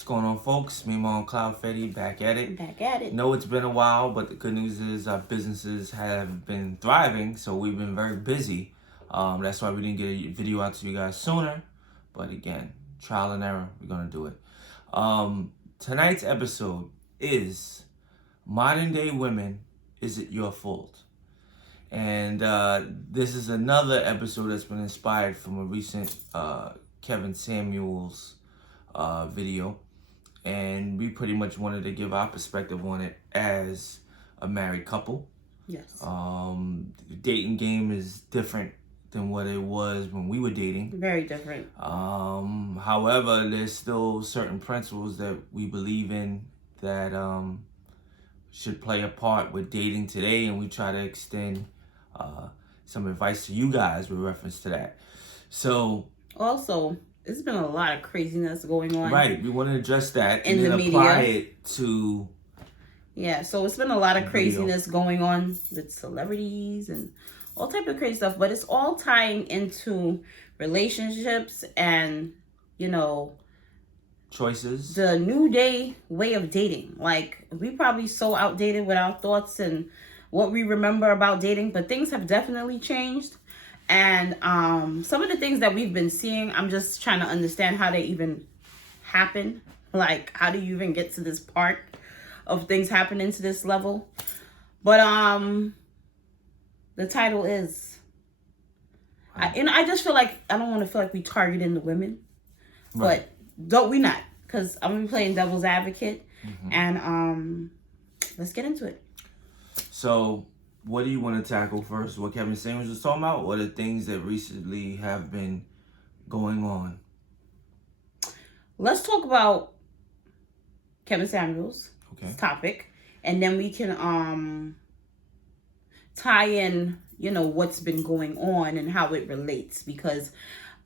What's going on, folks? Me, Mom, Cloud Fetty, back at it. Back at it. No, it's been a while, but the good news is our businesses have been thriving, so we've been very busy. That's why we didn't get a video out to you guys sooner. But again, trial and error, we're gonna do it. Tonight's episode is Modern Day Women, Is It Your Fault? And this is another episode that's been inspired from a recent Kevin Samuels video. And we pretty much wanted to give our perspective on it as a married couple. Yes. The dating game is different than what it was when we were dating. Very different. However, there's still certain principles that we believe in that should play a part with dating today, and we try to extend some advice to you guys with reference to that. So also, there's been a lot of craziness going on. Right, we want to address that in and the then media. apply it to... Yeah, so it's been a lot of craziness going on with celebrities and all type of crazy stuff, but it's all tying into relationships and, choices. the new day way of dating. Like, we probably so outdated with our thoughts and what we remember about dating, but things have definitely changed. And some of the things that we've been seeing, I'm just trying to understand how they even happen. Like, how do you even get to this part of things happening to this level? But the title is, I just feel like, I don't want to feel like we targeting the women, Right. but don't we not? Because I'm gonna be playing devil's advocate, and let's get into it. So, what do you want to tackle first? What Kevin Samuels was talking about, or the things that recently have been going on? Let's talk about Kevin Samuels' Okay. topic, and then we can tie in, what's been going on and how it relates. Because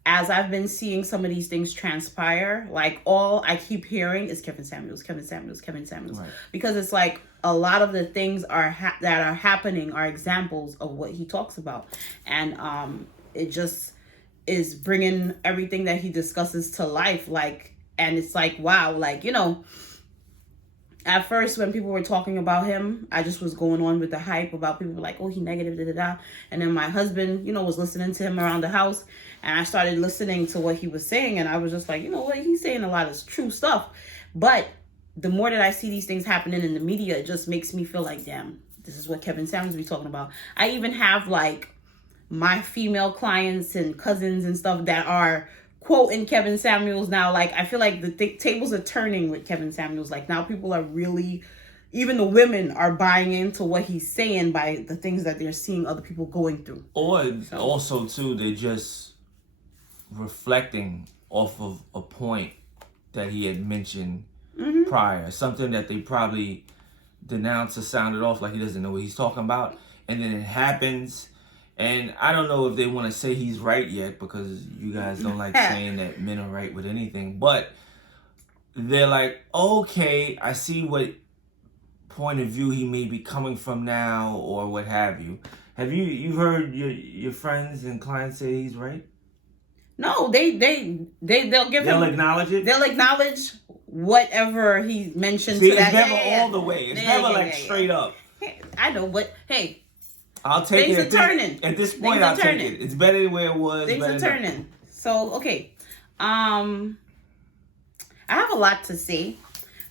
as I've been seeing some of these things transpire, like, all I keep hearing is Kevin Samuels, Kevin Samuels, Kevin Samuels. Right. Because it's like a lot of the things that are happening are examples of what he talks about. And it just is bringing everything that he discusses to life. Like, and it's like, wow, like, at first, when people were talking about him, I just was going on with the hype about people like, oh, he negative, da-da-da. And then my husband, was listening to him around the house. And I started listening to what he was saying. And I was just like, you know what? He's saying a lot of true stuff. But the more that I see these things happening in the media, it just makes me feel like, damn, this is what Kevin Samuels be talking about. I even have, like, my female clients and cousins and stuff that are quoting Kevin Samuels now. Like, I feel like the tables are turning with Kevin Samuels. Like, now people are really, even the women are buying into what he's saying by the things that they're seeing other people going through. Or also, too, they're just reflecting off of a point that he had mentioned prior. Something that they probably denounced or sounded off like he doesn't know what he's talking about. And then it happens. And I don't know if they want to say he's right yet, because you guys don't like saying that men are right with anything. But they're like, okay, I see what point of view he may be coming from now, or what have you. Have you heard your friends and clients say he's right? No, they'll give They'll him, acknowledge it. they'll acknowledge whatever he mentioned. See, to that. it's never all the way. It's never straight up. I know, but hey, I'll take things it. are turning. At this point, Things are I'll take turning. it. It's better than where it was. Things are turning. So, okay. I have a lot to say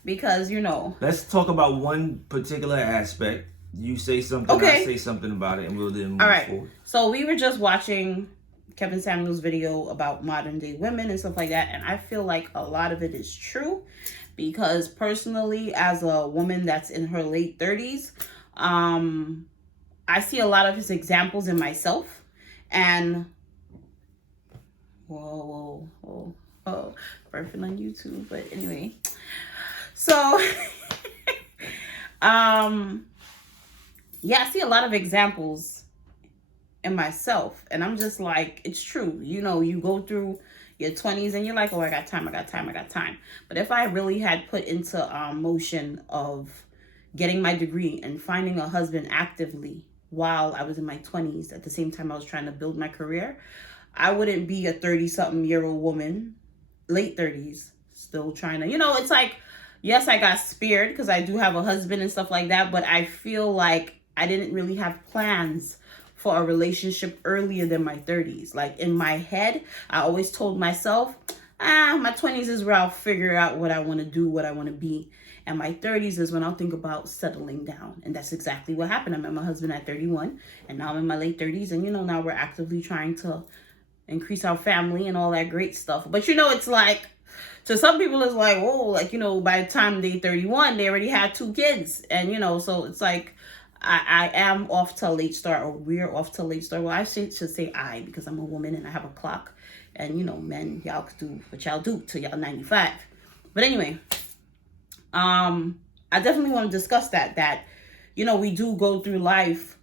because, Let's talk about one particular aspect. You say something, Okay. I say something about it, and we'll then move all right. forward. So we were just watching Kevin Samuels' video about modern day women and stuff like that, and I feel like a lot of it is true because personally, as a woman that's in her late 30s, I see a lot of his examples in myself. And whoa, birthing on YouTube. But anyway, so yeah, I see a lot of examples in myself, and I'm just like, it's true. You go through your 20s and you're like, oh, I got time. But if I really had put into motion of getting my degree and finding a husband actively while I was in my 20s, at the same time I was trying to build my career, I wouldn't be a 30-something year old woman, late 30s, still trying to, it's like, yes, I got spared because I do have a husband and stuff like that, but I feel like I didn't really have plans for a relationship earlier than my 30s. Like in my head, I always told myself, my 20s is where I'll figure out what I want to do, what I want to be. And my 30s is when I'll think about settling down. And that's exactly what happened. I met my husband at 31, and now I'm in my late 30s. And, now we're actively trying to increase our family and all that great stuff. But, it's like, to some people, it's like, oh, like, by the time they're 31, they already had 2 kids. And, so it's like, I am off to a late start, or we're off to a late start. Well, I should say I, because I'm a woman and I have a clock. And, men, y'all could do what y'all do till y'all 95. But anyway, I definitely want to discuss that, we do go through life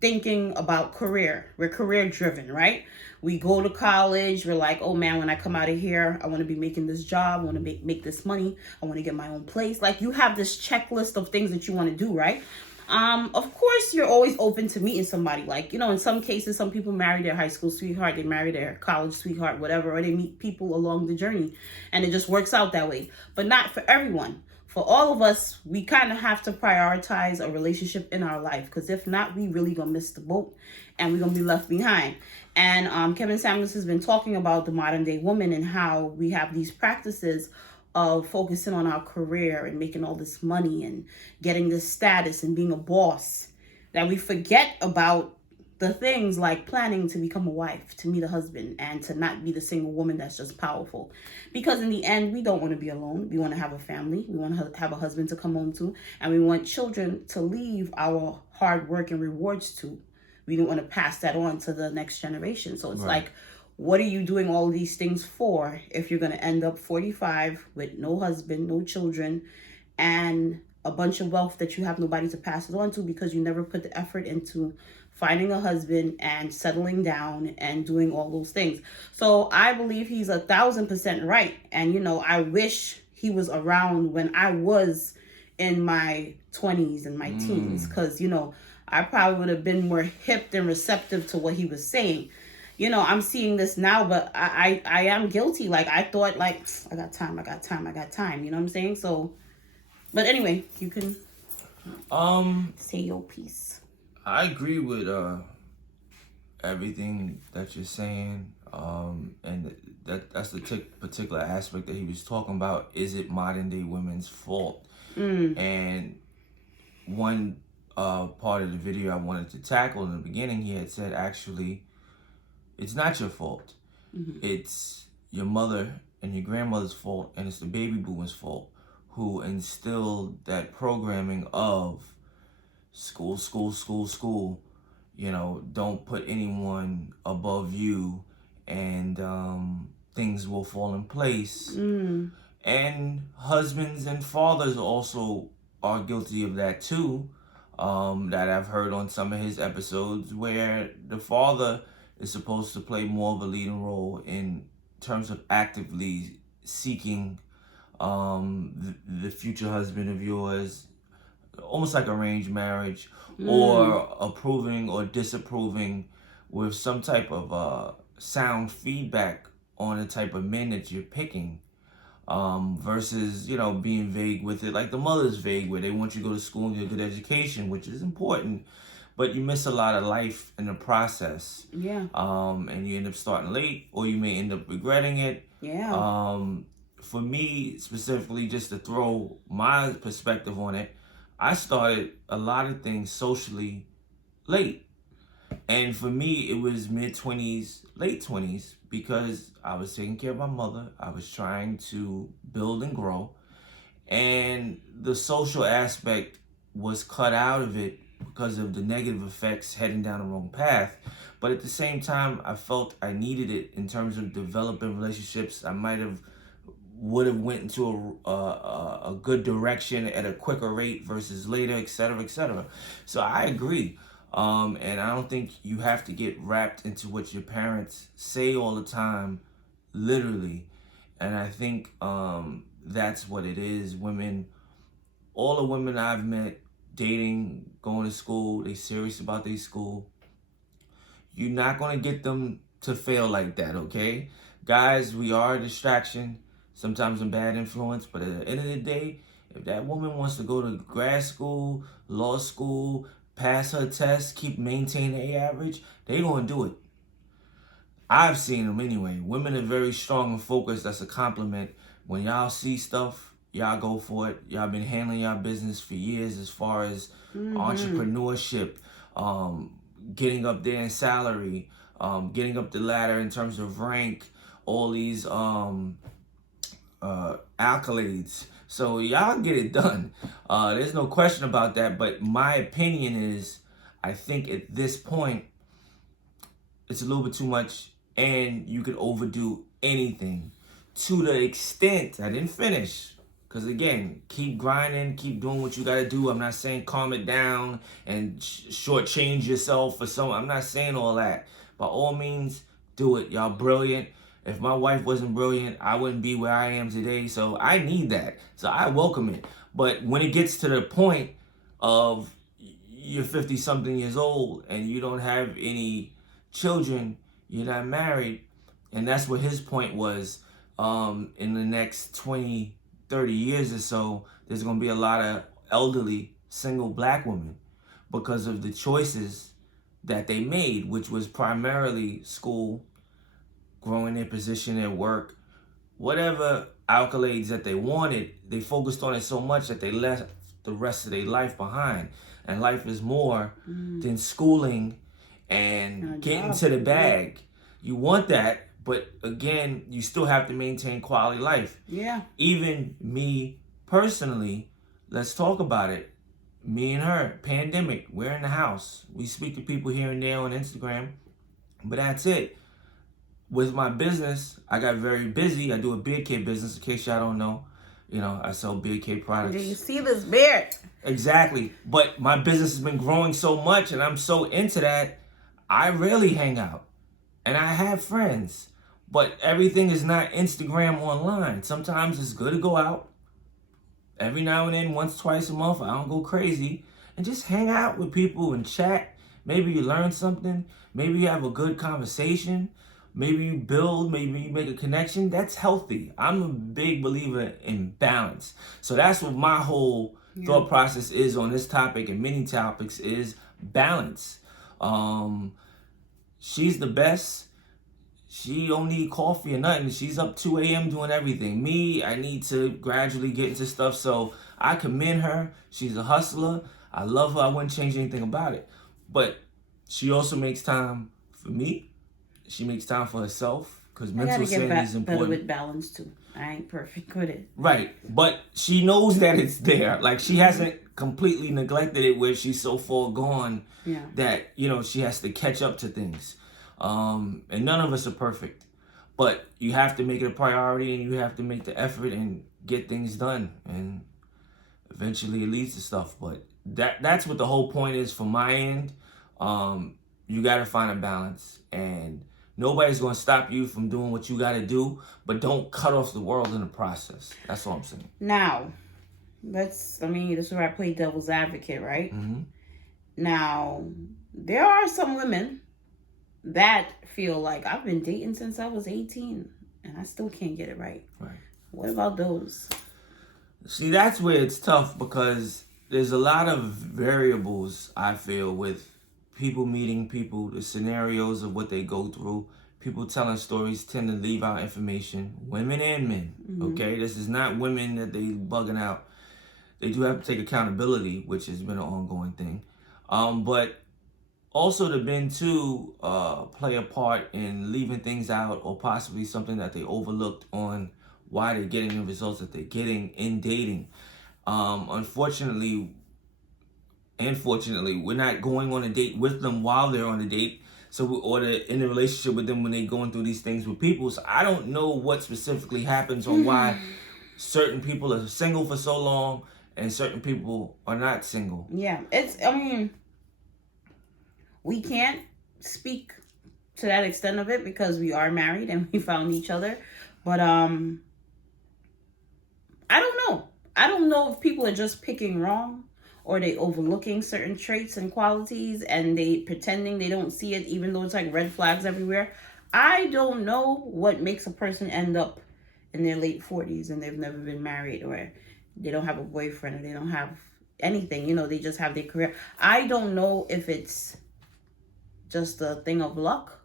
thinking about career. We're career driven, right? We go to college. We're like, oh man, when I come out of here, I want to be making this job. I want to make this money. I want to get my own place. Like, you have this checklist of things that you want to do, right? Of course, you're always open to meeting somebody. Like, in some cases, some people marry their high school sweetheart, they marry their college sweetheart, whatever, or they meet people along the journey, and it just works out that way. But not for everyone. For all of us, we kind of have to prioritize a relationship in our life, because if not, we really gonna miss the boat and we're gonna be left behind. And Kevin Samuels has been talking about the modern day woman and how we have these practices of focusing on our career and making all this money and getting this status and being a boss, that we forget about the things like planning to become a wife, to meet a husband, and to not be the single woman that's just powerful. Because in the end, we don't want to be alone. We want to have a family. We want to have a husband to come home to. And we want children to leave our hard work and rewards to. We don't want to pass that on to the next generation. So it's like, what are you doing all these things for if you're going to end up 45 with no husband, no children, and a bunch of wealth that you have nobody to pass it on to, because you never put the effort into finding a husband and settling down and doing all those things. So I believe he's 1,000% right. And, I wish he was around when I was in my 20s and my teens, because, I probably would have been more hip and receptive to what he was saying. I'm seeing this now, but I am guilty. Like, I thought, like, I got time. You know what I'm saying? So, but anyway, you can say your piece. I agree with everything that you're saying, and that's the particular aspect that he was talking about. Is it modern day women's fault? And one part of the video I wanted to tackle in the beginning, he had said, actually, it's not your fault. It's your mother and your grandmother's fault, and it's the baby boomers' fault, who instilled that programming of school, don't put anyone above you, and things will fall in place. And husbands and fathers also are guilty of that too, that I've heard on some of his episodes, where the father is supposed to play more of a leading role in terms of actively seeking the future husband of yours, almost like arranged marriage, or approving or disapproving with some type of sound feedback on the type of men that you're picking, versus, being vague with it. Like the mother's vague where they want you to go to school and get a good education, which is important, but you miss a lot of life in the process. Yeah. And you end up starting late, or you may end up regretting it. Yeah. For me specifically, just to throw my perspective on it, I started a lot of things socially late. And for me, it was mid-20s, late 20s, because I was taking care of my mother. I was trying to build and grow. And the social aspect was cut out of it because of the negative effects heading down the wrong path. But at the same time, I felt I needed it in terms of developing relationships. I would have went into a good direction at a quicker rate versus later, etc., etc. So I agree. And I don't think you have to get wrapped into what your parents say all the time, literally. And I think that's what it is. Women, all the women I've met, dating, going to school, they serious about their school. You're not going to get them to fail like that, okay? Guys, we are a distraction. sometimes a bad influence. But at the end of the day, if that woman wants to go to grad school, law school, pass her test, keep maintaining A average, they gonna do it. I've seen them anyway. Women are very strong and focused. That's a compliment. When y'all see stuff, y'all go for it. Y'all been handling y'all business for years as far as entrepreneurship, getting up there in salary, getting up the ladder in terms of rank, all these accolades. So y'all get it done. There's no question about that. But my opinion is, I think at this point, it's a little bit too much, and you could overdo anything to the extent I didn't finish. Because again, keep grinding, keep doing what you got to do. I'm not saying calm it down and shortchange yourself for some. I'm not saying all that. By all means, do it. Y'all brilliant. If my wife wasn't brilliant, I wouldn't be where I am today. So I need that. So I welcome it. But when it gets to the point of you're 50 something years old and you don't have any children, you're not married, and that's what his point was. In the next 20, 30 years or so, there's going to be a lot of elderly single black women because of the choices that they made, which was primarily school, growing their position at work, whatever accolades that they wanted. They focused on it so much that they left the rest of their life behind. And life is more than schooling and getting to the bag. You want that, but again, you still have to maintain quality life. Yeah. Even me personally, let's talk about it. Me and her, pandemic, we're in the house. We speak to people here and there on Instagram, but that's it. With my business, I got very busy. I do a beard care business, in case y'all don't know. You know, I sell beard care products. Do you see this beard? Exactly. But my business has been growing so much, and I'm so into that, I rarely hang out. And I have friends. But everything is not Instagram online. Sometimes it's good to go out. Every now and then, once, twice a month, I don't go crazy. And just hang out with people and chat. Maybe you learn something. Maybe you have a good conversation. Maybe you build, maybe you make a connection. That's healthy. I'm a big believer in balance. So that's what my whole thought process is on this topic and many topics is balance. She's the best. She don't need coffee or nothing. She's up 2 a.m. doing everything. Me, I need to gradually get into stuff. So I commend her. She's a hustler. I love her. I wouldn't change anything about it. But she also makes time for me. She makes time for herself because mental sanity is important. Better with balance too. I ain't perfect with it. Right, but she knows that it's there. Like she hasn't completely neglected it where she's so far gone that she has to catch up to things. And none of us are perfect, but you have to make it a priority and you have to make the effort and get things done. And eventually it leads to stuff. But that's what the whole point is from my end. You got to find a balance, and nobody's going to stop you from doing what you got to do, but don't cut off the world in the process. That's all I'm saying. Now, this is where I play devil's advocate, right? Mm-hmm. Now, there are some women that feel like I've been dating since I was 18 and I still can't get it right. Right. What about those? See, that's where it's tough because there's a lot of variables, I feel, with people meeting people, the scenarios of what they go through. People telling stories tend to leave out information. Women and men, okay? This is not women that they bugging out. They do have to take accountability, which has been an ongoing thing. But also the men too play a part in leaving things out or possibly something that they overlooked on why they're getting the results that they're getting in dating. Unfortunately, we're not going on a date with them while they're on a date. Or in a relationship with them when they're going through these things with people. So I don't know what specifically happens or why certain people are single for so long and certain people are not single. Yeah, we can't speak to that extent of it because we are married and we found each other. But I don't know. I don't know if people are just picking wrong or they overlooking certain traits and qualities and they pretending they don't see it even though it's like red flags everywhere. I don't know what makes a person end up in their late 40s and they've never been married, or they don't have a boyfriend, or they don't have anything, they just have their career. I don't know if it's just a thing of luck,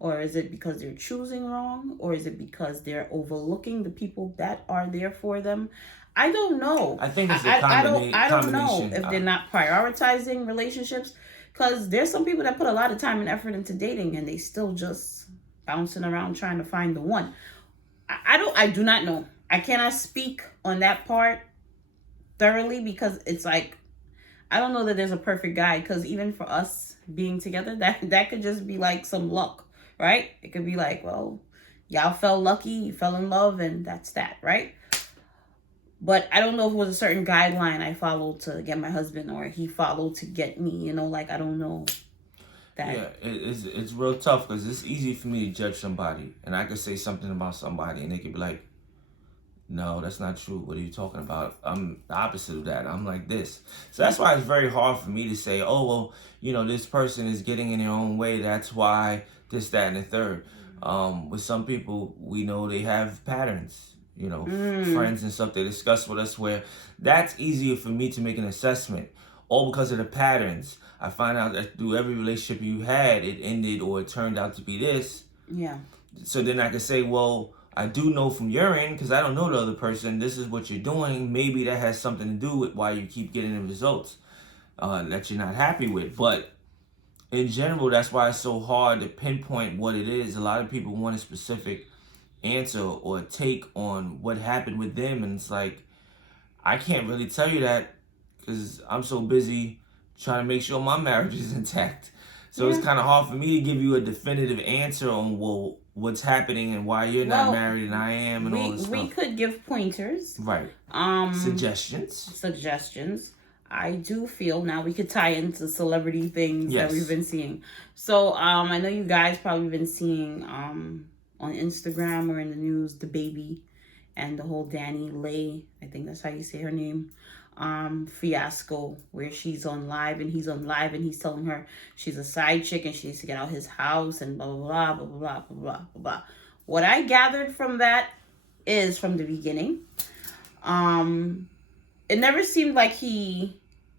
or is it because they're choosing wrong, or is it because they're overlooking the people that are there for them? I don't know. I think it's a combination. I don't know if they're not prioritizing relationships, because there's some people that put a lot of time and effort into dating and they still just bouncing around trying to find the one. I do not know. I cannot speak on that part thoroughly, because it's like, I don't know that there's a perfect guy, because even for us being together, that could just be like some luck, right? It could be like, well, y'all felt lucky, you fell in love, and that's that, right? But I don't know if it was a certain guideline I followed to get my husband, or he followed to get me, like, I don't know that. Yeah, it's real tough, because it's easy for me to judge somebody, and I could say something about somebody, and they could be like, no, that's not true. What are you talking about? I'm the opposite of that. I'm like this. So that's why it's very hard for me to say, oh, well, this person is getting in their own way. That's why this, that, and the third. With some people, we know they have patterns, friends and stuff they discuss with us, where that's easier for me to make an assessment. All because of the patterns. I find out that through every relationship you had, it ended or it turned out to be this. Yeah. So then I can say, well, I do know from your end, because I don't know the other person, this is what you're doing. Maybe that has something to do with why you keep getting the results that you're not happy with. But in general, that's why it's so hard to pinpoint what it is. A lot of people want a specific answer or take on what happened with them. And it's like, I can't really tell you that, because I'm so busy trying to make sure my marriage is intact. So It's kind of hard for me to give you a definitive answer on, well, what's happening and why you're not married and I am, and all this stuff. We could give pointers. Right. Suggestions. I do feel now we could tie into celebrity things that we've been seeing. So I know you guys probably been seeing on Instagram or in the news, the baby and the whole Danny Lay, I think that's how you say her name, fiasco, where she's on live and he's on live and he's telling her she's a side chick and she needs to get out his house and blah blah blah blah blah blah blah blah. What I gathered from that is, from the beginning, it never seemed like he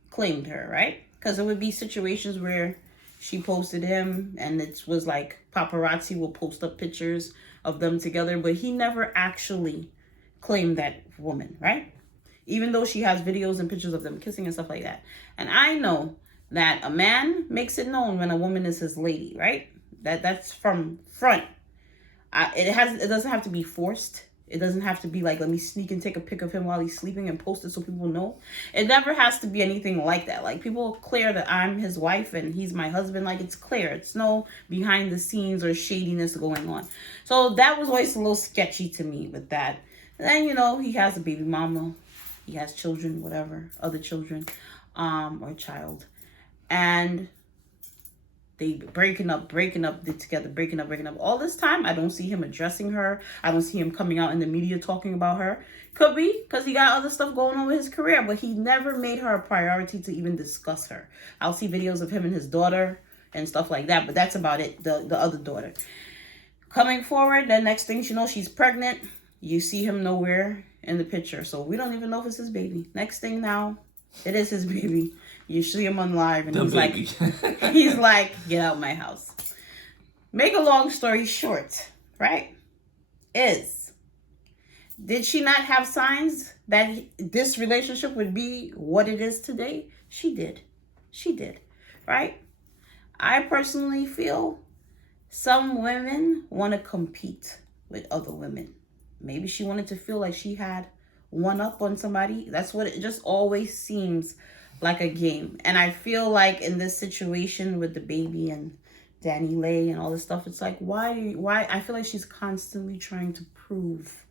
claimed her, right? Because it would be situations where she posted him and it was like paparazzi will post up pictures of them together, but he never actually claimed that woman, right? Even though she has videos and pictures of them kissing and stuff like that. And I know that a man makes it known when a woman is his lady, right? That's from front. It doesn't have to be forced. It doesn't have to be like, let me sneak and take a pic of him while he's sleeping and post it so people know. It never has to be anything like that. Like, people are clear that I'm his wife and he's my husband. Like, it's clear. It's no behind the scenes or shadiness going on. So that was always a little sketchy to me with that. And then, he has a baby mama. He has children, whatever, other children, or child. And they breaking up, they're together, breaking up. All this time, I don't see him addressing her. I don't see him coming out in the media talking about her. Could be because he got other stuff going on with his career, but he never made her a priority to even discuss her. I'll see videos of him and his daughter and stuff like that, but that's about it, the other daughter. Coming forward, the next thing you know, she's pregnant. You see him nowhere in the picture, so we don't even know if it's his baby. Next thing now, it is his baby. You see him on live, and he's like, get out my house. Make a long story short, right? Did she not have signs that this relationship would be what it is today? She did, right? I personally feel some women want to compete with other women. Maybe she wanted to feel like she had one up on somebody. That's what it just always seems like, a game. And I feel like in this situation with the baby and Danny Lay and all this stuff, it's like, why? I feel like she's constantly trying to prove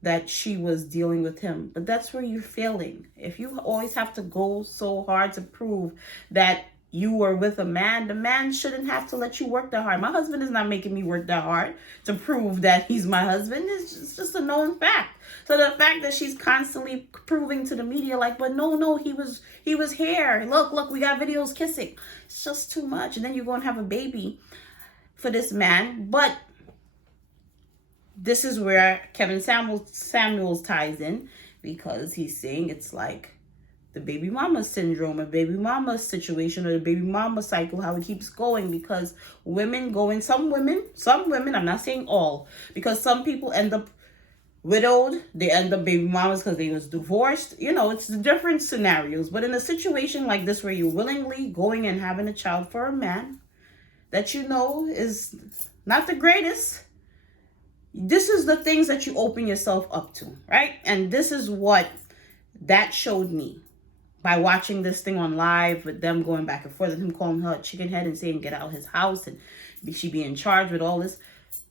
that she was dealing with him. But that's where you're failing. If you always have to go so hard to prove that you were with a man, the man shouldn't have to let you work that hard. My husband is not making me work that hard to prove that he's my husband. It's just a known fact. So the fact that she's constantly proving to the media like, but no, he was here. Look, we got videos kissing. It's just too much. And then you go and have a baby for this man. But this is where Kevin Samuels ties in, because he's saying it's like the baby mama syndrome, a baby mama situation, or the baby mama cycle, how it keeps going, because some women, I'm not saying all, because some people end up widowed, they end up baby mamas because they was divorced. It's the different scenarios. But in a situation like this, where you're willingly going and having a child for a man that is not the greatest, this is the things that you open yourself up to, right? And this is what that showed me by watching this thing on live, with them going back and forth, and him calling her a chicken head and saying get out his house and she be in charge with all this.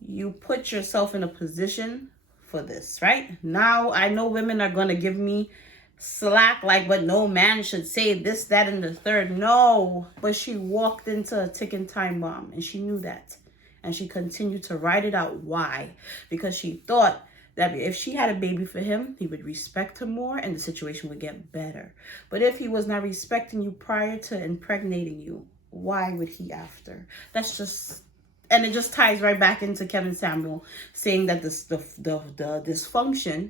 You put yourself in a position for this, right? Now I know women are going to give me slack, like, but no man should say this, that, and the third. No, but she walked into a ticking time bomb, and she knew that, and she continued to ride it out. Why? Because she thought that if she had a baby for him, he would respect her more and the situation would get better. But if he was not respecting you prior to impregnating you, why would he after? And it just ties right back into Kevin Samuel saying that the dysfunction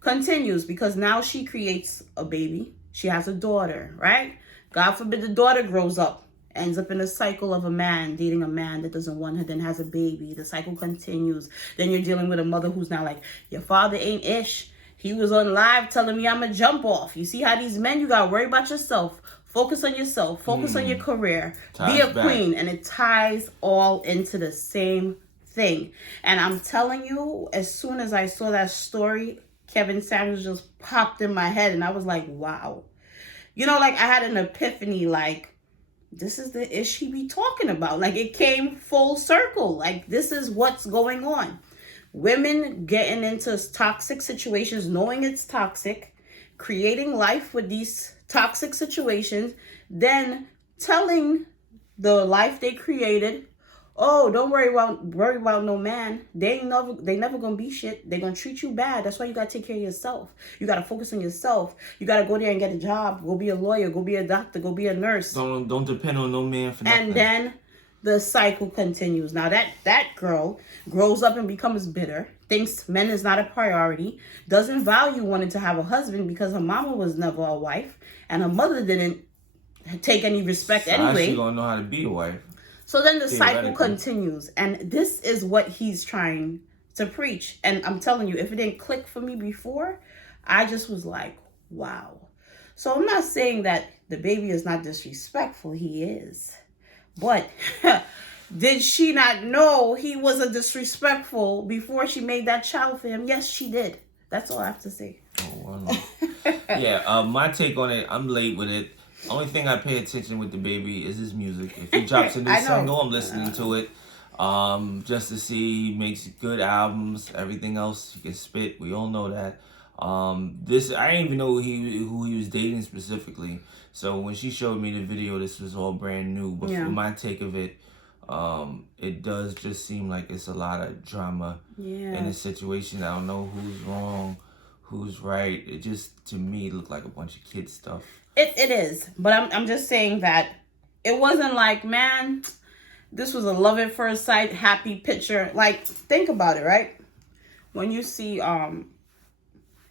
continues, because now she creates a baby. She has a daughter, right? God forbid the daughter grows up, ends up in a cycle of a man dating a man that doesn't want her, then has a baby. The cycle continues. Then you're dealing with a mother who's now like, your father ain't ish. He was on live telling me I'm a jump off. You see how these men, you got to worry about yourself. Focus on yourself. Focus on your career. Be a queen. And it ties all into the same thing. And I'm telling you, as soon as I saw that story, Kevin Samuels just popped in my head. And I was like, wow. I had an epiphany, like, this is the ish he be talking about. Like, it came full circle. Like, this is what's going on. Women getting into toxic situations, knowing it's toxic, creating life with these toxic situations, then telling the life they created, oh, don't worry about no man. They never gonna be shit. They gonna treat you bad. That's why you gotta take care of yourself. You gotta focus on yourself. You gotta go there and get a job. Go be a lawyer. Go be a doctor. Go be a nurse. Don't depend on no man for nothing. And then the cycle continues. Now that girl grows up and becomes bitter, thinks men is not a priority, doesn't value wanting to have a husband because her mama was never a wife and her mother didn't take any respect anyway. She gonna know how to be a wife. So then the cycle continues, and this is what he's trying to preach. And I'm telling you, if it didn't click for me before, I just was like, wow. So I'm not saying that the baby is not disrespectful. He is. But did she not know he was a disrespectful before she made that child for him? Yes, she did. That's all I have to say. Oh, wow. Yeah, my take on it, I'm late with it. Only thing I pay attention with the baby is his music. If he drops a new single, I'm listening to it. Just to see he makes good albums. Everything else he can spit. We all know that. I didn't even know who he was dating specifically. So when she showed me the video, this was all brand new. But for my take of it, it does just seem like it's a lot of drama in this situation. I don't know who's wrong, who's right. It just, to me, looked like a bunch of kid stuff. It is, but I'm just saying that it wasn't like, man, this was a love at first sight, happy picture. Like, think about it, right? When you see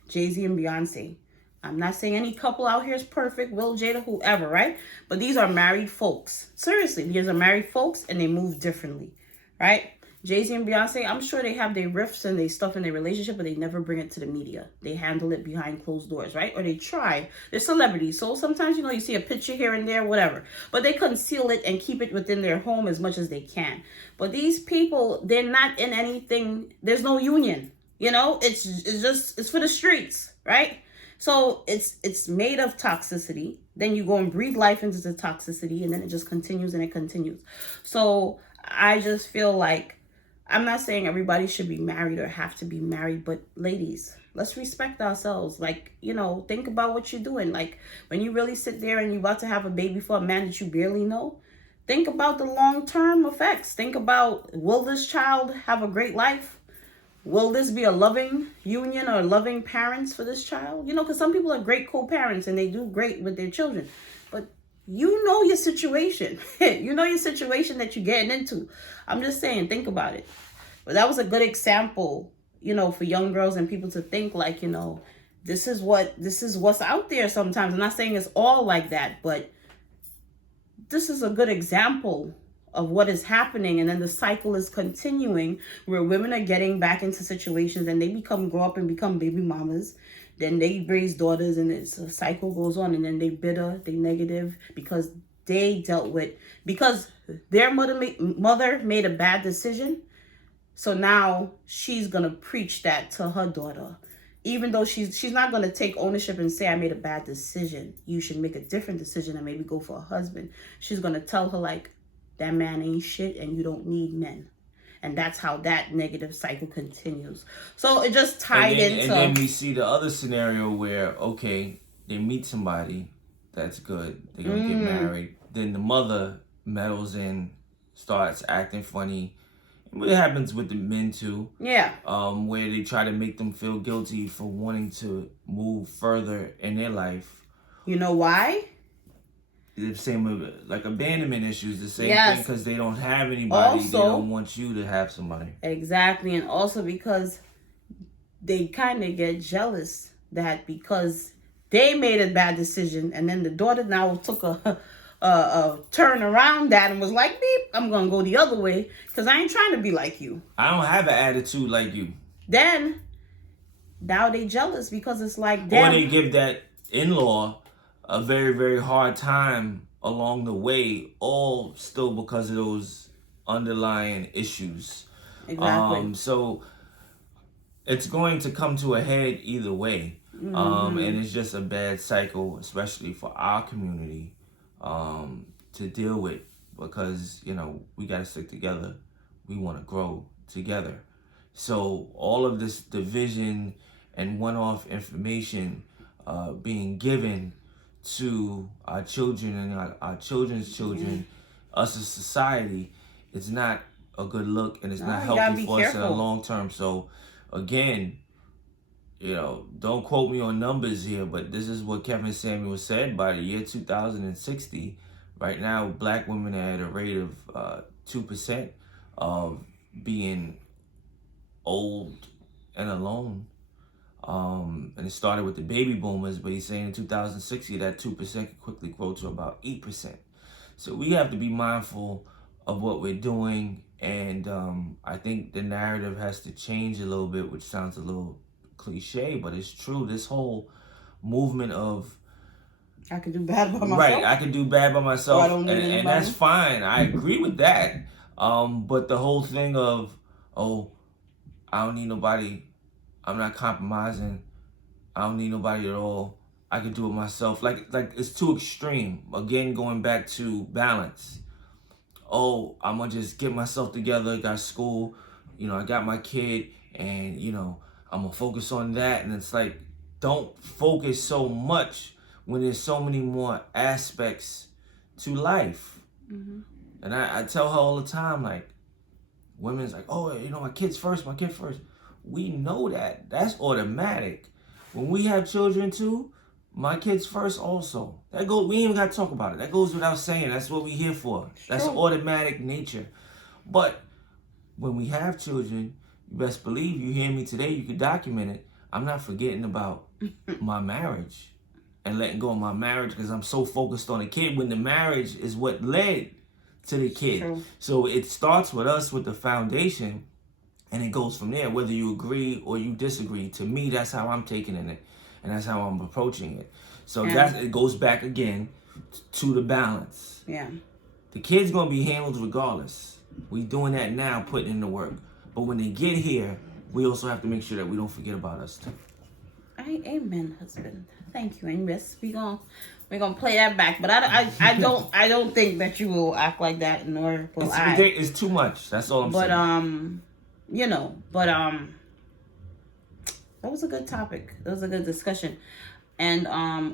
Jay-Z and Beyonce, I'm not saying any couple out here is perfect, Will, Jada, whoever, right? But these are married folks. Seriously, these are married folks, and they move differently, right? Jay-Z and Beyonce, I'm sure they have their riffs and they stuff in their relationship, but they never bring it to the media. They handle it behind closed doors, right? Or they try. They're celebrities, so sometimes, you see a picture here and there, whatever. But they conceal it and keep it within their home as much as they can. But these people, they're not in anything. There's no union, It's for the streets, right? So it's made of toxicity. Then you go and breathe life into the toxicity, and then it just continues and it continues. So I just feel like, I'm not saying everybody should be married or have to be married, but ladies, let's respect ourselves. Like, think about what you're doing. Like, when you really sit there and you're about to have a baby for a man that you barely know, think about the long-term effects. Think about, will this child have a great life? Will this be a loving union or loving parents for this child? Because some people are great co-parents and they do great with their children. But you know your situation. You know your situation that you're getting into. I'm just saying, think about it. But that was a good example, for young girls and people to think like, this is what's out there sometimes. I'm not saying it's all like that, but this is a good example of what is happening. And then the cycle is continuing where women are getting back into situations and they grow up and become baby mamas. Then they raise daughters and it's a cycle goes on, and then they bitter, they negative because because their mother made a bad decision. So now she's going to preach that to her daughter. Even though she's not going to take ownership and say, I made a bad decision. You should make a different decision and maybe go for a husband. She's going to tell her like, that man ain't shit and you don't need men. And that's how that negative cycle continues. So it just tied into... And then we see the other scenario where, okay, they meet somebody that's good. They're going to get married. Then the mother meddles in, starts acting funny. It happens with the men too. Yeah. Where they try to make them feel guilty for wanting to move further in their life. You know why? The same like abandonment issues, the same thing, because they don't have anybody. Also, they don't want you to have somebody. Exactly, and also because they kind of get jealous that because they made a bad decision, and then the daughter now took a turn around that and was like, beep, I'm gonna go the other way because I ain't trying to be like you. I don't have an attitude like you. Then now they jealous because it's like, damn. Or they give that in-law a very, very hard time along the way, all still because of those underlying issues. Exactly. So it's going to come to a head either way. And it's just a bad cycle, especially for our community, to deal with, because, we got to stick together. We want to grow together. So all of this division and one-off information being given to our children and our children's children, us as society, it's not a good look, and it's not healthy for us in the long term. So again, don't quote me on numbers here, but this is what Kevin Samuel said. By the year 2060, right now, black women are at a rate of 2% of being old and alone. And it started with the baby boomers, but he's saying in 2060 that 2% could quickly grow to about 8%. So we have to be mindful of what we're doing, and I think the narrative has to change a little bit, which sounds a little cliche, but it's true. This whole movement of I can do bad by myself. Right, I can do bad by myself, I don't need and that's fine. I agree with that. But the whole thing of, I don't need nobody, I'm not compromising, I don't need nobody at all, I can do it myself. Like it's too extreme. Again, going back to balance. I'm gonna just get myself together, got school, I got my kid, and I'm gonna focus on that. And it's like, don't focus so much when there's so many more aspects to life. And I tell her all the time, like, women's like, my kid's first, my kid first. We know that. That's automatic. When we have children too, my kid's first also. We ain't even got to talk about it. That goes without saying. That's what we here for. That's automatic nature. But when we have children, you best believe, you hear me today, you can document it. I'm not forgetting about my marriage and letting go of my marriage because I'm so focused on the kid, when the marriage is what led to the kid. True. So it starts with us, with the foundation, and it goes from there, whether you agree or you disagree. To me, that's how I'm taking it, and that's how I'm approaching it. So it goes back again to the balance. Yeah. The kid's going to be handled regardless. We doing that now, putting in the work. But when they get here, we also have to make sure that we don't forget about us too. Amen, husband. Thank you. And yes, we're gonna play that back. But I don't think that you will act like that, nor will I. It's too much. That's all I'm saying. That was a good topic. That was a good discussion. And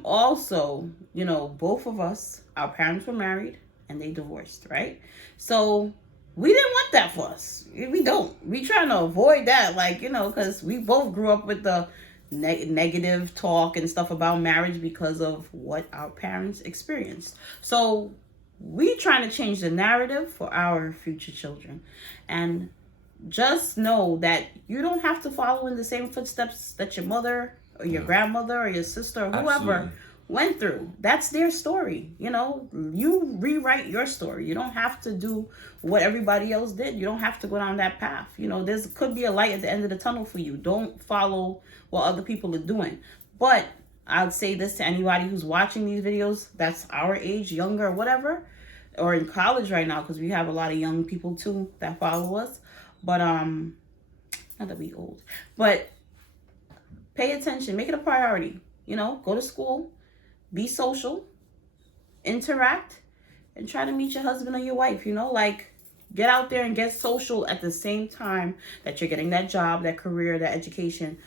also, both of us, our parents were married and they divorced, right? So we didn't want that for us. We don't. We trying to avoid that, because we both grew up with the negative talk and stuff about marriage because of what our parents experienced. So we trying to change the narrative for our future children. And just know that you don't have to follow in the same footsteps that your mother or your grandmother or your sister or whoever Absolutely. went through. That's their story. You know, you rewrite your story. You don't have to do what everybody else did. You don't have to go down that path. You know, there's could be a light at the end of the tunnel for you. Don't follow what other people are doing. But I'd say this to anybody who's watching these videos that's our age, younger, or whatever, or in college right now, because we have a lot of young people too that follow us. But not that we old, but pay attention, make it a priority. You know, go to school, be social, interact, and try to meet your husband or your wife. You know, like get out there and get social at the same time that you're getting that job, that career, that education.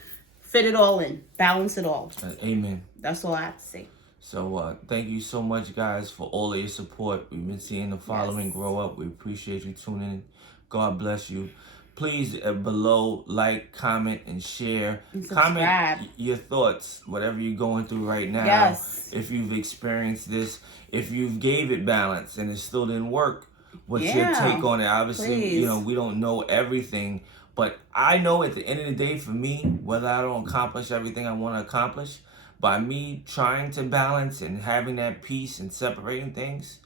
Fit it all in, balance it all. Amen. That's all I have to say. So thank you so much, guys, for all of your support. We've been seeing the following grow up. We appreciate you tuning in. God bless you. Please, below, like, comment, and share. And subscribe. Comment your thoughts, whatever you're going through right now. Yes. If you've experienced this, if you gave it balance and it still didn't work, what's your take on it? Obviously, you know, we don't know everything, but I know at the end of the day, for me, whether I don't accomplish everything I want to accomplish, by me trying to balance and having that peace and separating things,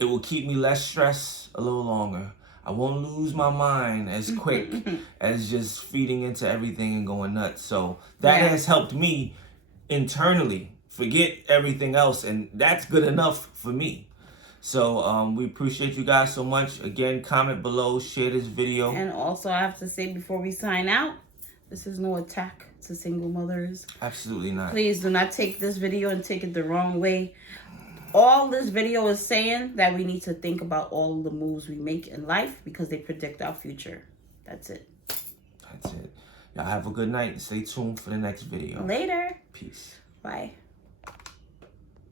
it will keep me less stressed a little longer. I won't lose my mind as quick as just feeding into everything and going nuts. So that has helped me internally forget everything else, and that's good enough for me. So we appreciate you guys so much. Again, comment below, share this video. And also, I have to say before we sign out, this is no attack to single mothers. Absolutely not. Please do not take this video and take it the wrong way. All this video is saying that we need to think about all the moves we make in life because they predict our future. That's it. That's it. Y'all have a good night and stay tuned for the next video. Later. Peace. Bye.